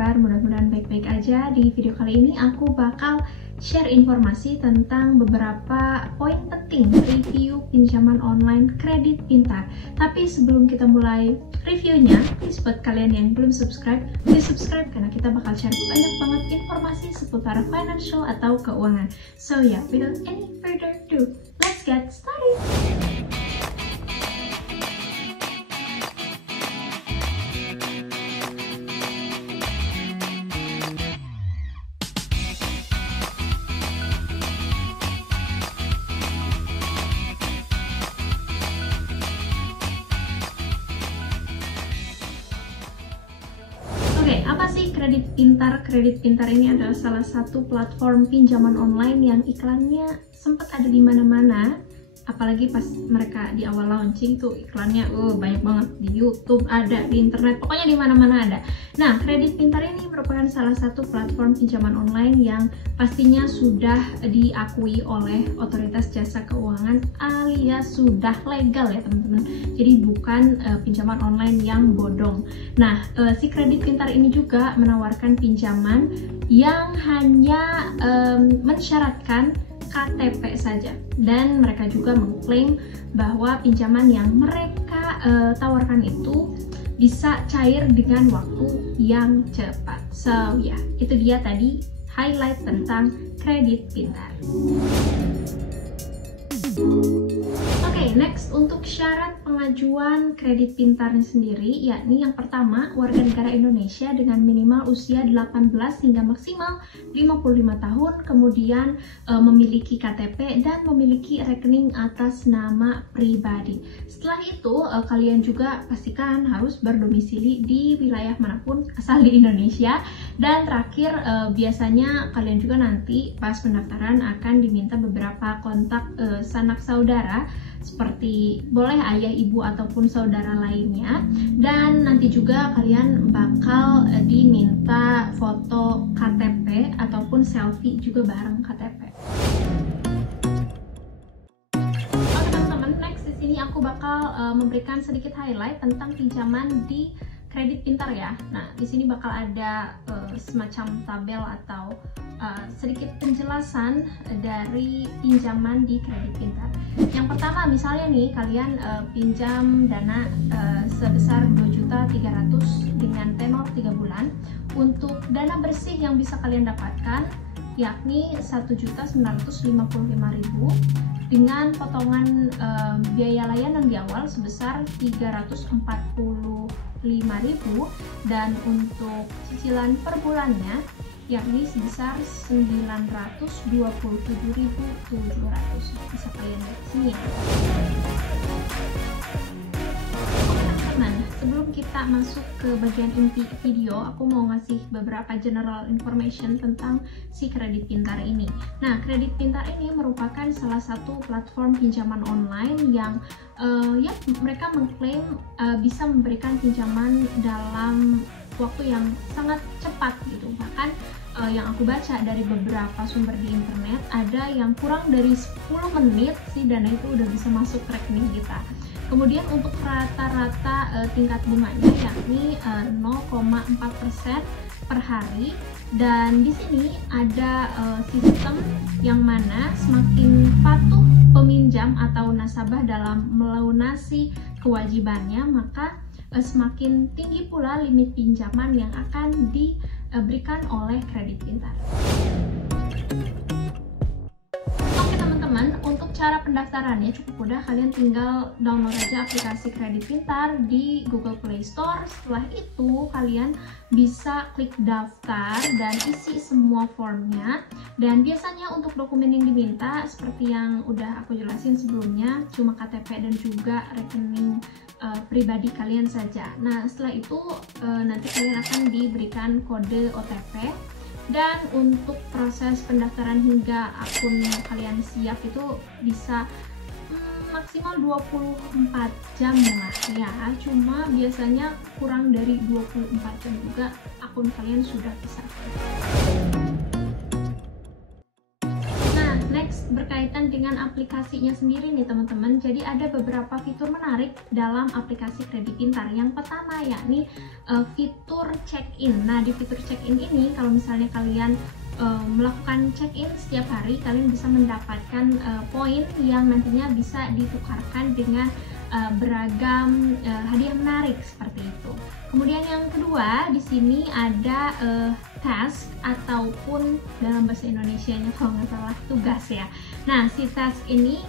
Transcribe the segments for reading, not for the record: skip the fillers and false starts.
kabar? Mudah-mudahan baik-baik aja. Di video kali ini aku bakal share informasi tentang beberapa poin penting review pinjaman online kredit pintar. Tapi sebelum kita mulai reviewnya, please buat kalian yang belum subscribe, please subscribe karena kita bakal share banyak banget informasi seputar financial atau keuangan. So yeah, without any further ado, let's get started! Oke, apa sih kredit pintar? Kredit pintar ini adalah salah satu platform pinjaman online yang iklannya sempat ada di mana-mana. Apalagi pas mereka di awal launching tuh iklannya banyak banget di YouTube, ada di internet, pokoknya di mana-mana ada. Nah, kredit pintar ini merupakan salah satu platform pinjaman online yang pastinya sudah diakui oleh otoritas jasa keuangan alias sudah legal ya teman-teman. Jadi bukan pinjaman online yang bodong. Nah, si kredit pintar ini juga menawarkan pinjaman yang hanya mensyaratkan KTP saja, dan mereka juga mengklaim bahwa pinjaman yang mereka tawarkan itu bisa cair dengan waktu yang cepat. So ya, itu dia tadi highlight tentang kredit pintar. Oke, next untuk syarat pengajuan kredit pintarnya sendiri, yakni yang pertama, warga negara Indonesia dengan minimal usia 18 hingga maksimal 55 tahun, kemudian memiliki KTP dan memiliki rekening atas nama pribadi. Setelah itu, kalian juga pastikan harus berdomisili di wilayah manapun asal di Indonesia. Dan terakhir, biasanya kalian juga nanti pas pendaftaran akan diminta beberapa kontak sanak saudara, seperti boleh ayah, ibu, ataupun saudara lainnya. Dan nanti juga kalian bakal diminta foto KTP ataupun selfie juga bareng KTP. Oke teman-teman, next di sini aku bakal memberikan sedikit highlight tentang pinjaman di kredit pintar ya. Nah, di sini bakal ada semacam tabel atau sedikit penjelasan dari pinjaman di kredit pintar. Yang pertama, misalnya nih kalian pinjam dana sebesar 2.300.000 dengan tenor 3 bulan. Untuk dana bersih yang bisa kalian dapatkan yakni 1.955.000 dengan potongan biaya layanan di awal sebesar 345.000, dan untuk cicilan per bulannya yakni sebesar 927.700. Bisa kalian lihat di sini ya. Teman-teman, sebelum kita masuk ke bagian inti video, aku mau ngasih beberapa general information tentang si kredit pintar ini. Nah, kredit pintar ini merupakan salah satu platform pinjaman online yang mereka mengklaim bisa memberikan pinjaman dalam waktu yang sangat cepat gitu. Bahkan yang aku baca dari beberapa sumber di internet, ada yang kurang dari 10 menit si dana itu udah bisa masuk ke rekening kita. Kemudian untuk rata-rata tingkat bunganya yakni 0,4% per hari, dan di sini ada sistem yang mana semakin patuh peminjam atau nasabah dalam melunasi kewajibannya, maka semakin tinggi pula limit pinjaman yang akan diberikan oleh kredit pintar. Oke teman-teman, untuk cara pendaftarannya cukup mudah. Kalian tinggal download aja aplikasi kredit pintar di Google Play Store. Setelah itu kalian bisa klik daftar dan isi semua formnya. Dan biasanya untuk dokumen yang diminta seperti yang udah aku jelasin sebelumnya, cuma KTP dan juga rekening pribadi kalian saja. Nah, setelah itu nanti kalian akan diberikan kode OTP, dan untuk proses pendaftaran hingga akun kalian siap itu bisa maksimal 24 jam lah ya. Cuma biasanya kurang dari 24 jam juga akun kalian sudah bisa. Nah, next next berkaitan dengan aplikasinya sendiri nih teman-teman. Jadi ada beberapa fitur menarik dalam aplikasi Kredit Pintar. Yang pertama yakni fitur check-in. Nah, di fitur check-in ini kalau misalnya kalian melakukan check-in setiap hari, kalian bisa mendapatkan poin yang nantinya bisa ditukarkan dengan beragam hadiah menarik seperti itu. Kemudian yang kedua, di sini ada task ataupun dalam bahasa Indonesianya kalau nggak salah tugas ya. Nah, si task ini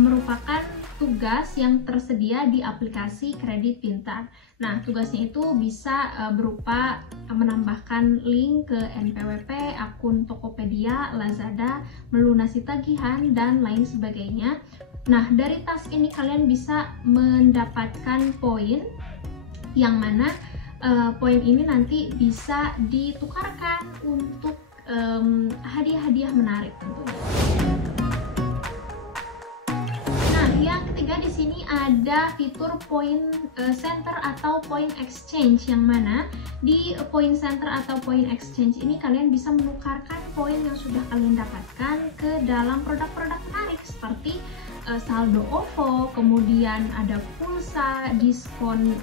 merupakan tugas yang tersedia di aplikasi Kredit Pintar. Nah, tugasnya itu bisa berupa menambahkan link ke NPWP, akun Tokopedia, Lazada, melunasi tagihan, dan lain sebagainya. Nah, dari task ini kalian bisa mendapatkan poin yang mana poin ini nanti bisa ditukarkan untuk hadiah-hadiah menarik tentunya. Nah, yang ketiga di sini ada fitur point center atau point exchange, yang mana di point center atau point exchange ini kalian bisa menukarkan poin yang sudah kalian dapatkan ke dalam produk-produk menarik seperti saldo OVO, kemudian ada pulsa, diskon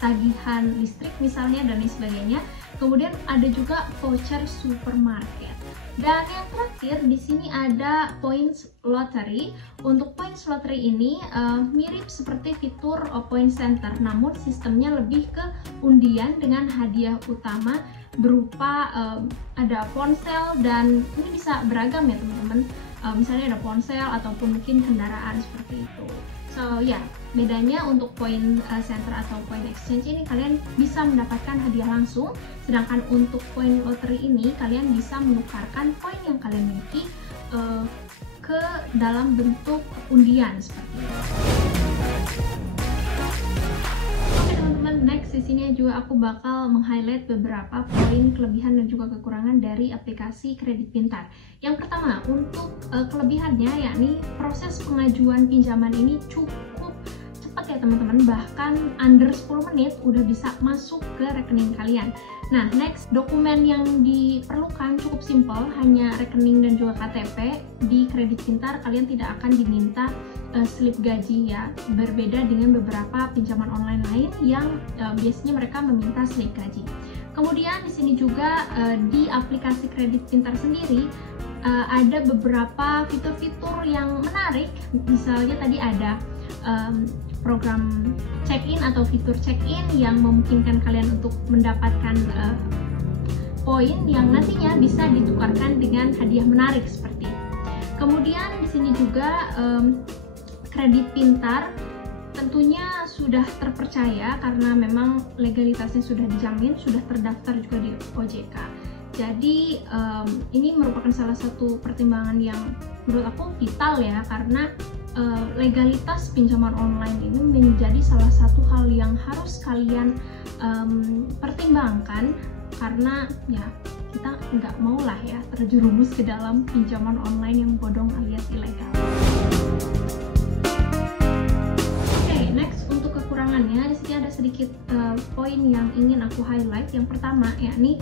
tagihan listrik misalnya, dan lain sebagainya. Kemudian ada juga voucher supermarket. Dan yang terakhir di sini ada points lottery. Untuk points lottery ini mirip seperti fitur point center, namun sistemnya lebih ke undian dengan hadiah utama berupa ada ponsel, dan ini bisa beragam ya teman-teman. Misalnya ada ponsel ataupun mungkin kendaraan seperti itu. So ya, bedanya untuk point center atau point exchange ini kalian bisa mendapatkan hadiah langsung, sedangkan untuk point lottery ini kalian bisa menukarkan poin yang kalian miliki ke dalam bentuk undian seperti itu. Next, di sini juga aku bakal meng-highlight beberapa poin kelebihan dan juga kekurangan dari aplikasi Kredit Pintar. Yang pertama, untuk kelebihannya yakni proses pengajuan pinjaman ini cukup cepat ya teman-teman, bahkan under 10 menit udah bisa masuk ke rekening kalian. Nah, next, dokumen yang diperlukan cukup simpel, hanya rekening dan juga KTP. Di Kredit Pintar kalian tidak akan diminta slip gaji ya, berbeda dengan beberapa pinjaman online lain yang biasanya mereka meminta slip gaji. Kemudian di sini juga di aplikasi Kredit Pintar sendiri ada beberapa fitur-fitur yang menarik. Misalnya tadi ada program check-in atau fitur check-in yang memungkinkan kalian untuk mendapatkan poin yang nantinya bisa ditukarkan dengan hadiah menarik seperti itu. Kemudian di sini juga Kredit Pintar tentunya sudah terpercaya karena memang legalitasnya sudah dijamin, sudah terdaftar juga di OJK. Jadi ini merupakan salah satu pertimbangan yang menurut aku vital ya, karena legalitas pinjaman online ini menjadi salah satu hal yang harus kalian pertimbangkan, karena ya kita nggak mau lah ya terjerumus ke dalam pinjaman online yang bodong alias ilegal. Kekurangannya, di sini ada sedikit poin yang ingin aku highlight. Yang pertama yakni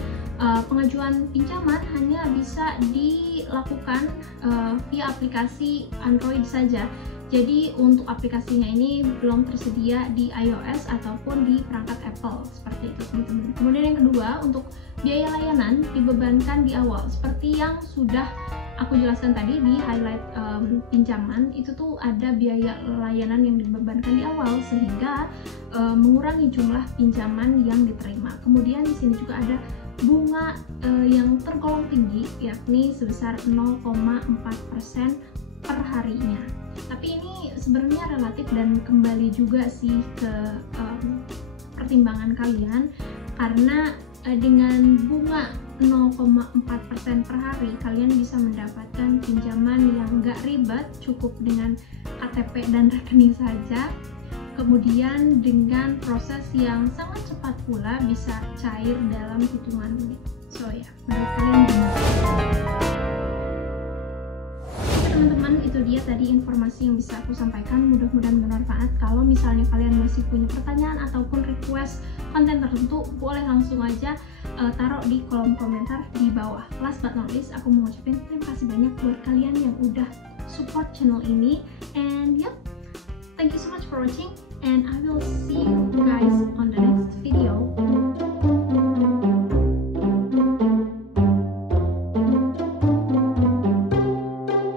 pengajuan pinjaman hanya bisa dilakukan via aplikasi Android saja. Jadi untuk aplikasinya ini belum tersedia di iOS ataupun di perangkat Apple seperti itu teman-teman. Kemudian yang kedua, untuk biaya layanan dibebankan di awal seperti yang sudah aku jelaskan tadi di highlight pinjaman. Itu tuh ada biaya layanan yang dibebankan di awal sehingga mengurangi jumlah pinjaman yang diterima. Kemudian di sini juga ada bunga yang tergolong tinggi, yakni sebesar 0,4% per harinya. Tapi ini sebenarnya relatif dan kembali juga sih ke pertimbangan kalian, karena dengan bunga 0,4% per hari kalian bisa mendapatkan pinjaman yang gak ribet, cukup dengan KTP dan rekening saja. Kemudian dengan proses yang sangat cepat pula, bisa cair dalam hitungan menit. So ya, menurut kalian gimana? Teman-teman, itu itu dia tadi informasi yang bisa aku sampaikan, mudah-mudahan bermanfaat. Kalau misalnya kalian masih punya pertanyaan ataupun request konten tertentu, boleh langsung aja taruh di kolom komentar di bawah. Last but not least, aku mau ngucapin terima kasih banyak buat kalian yang udah support channel ini. And yep, thank you so much for watching, and I will see you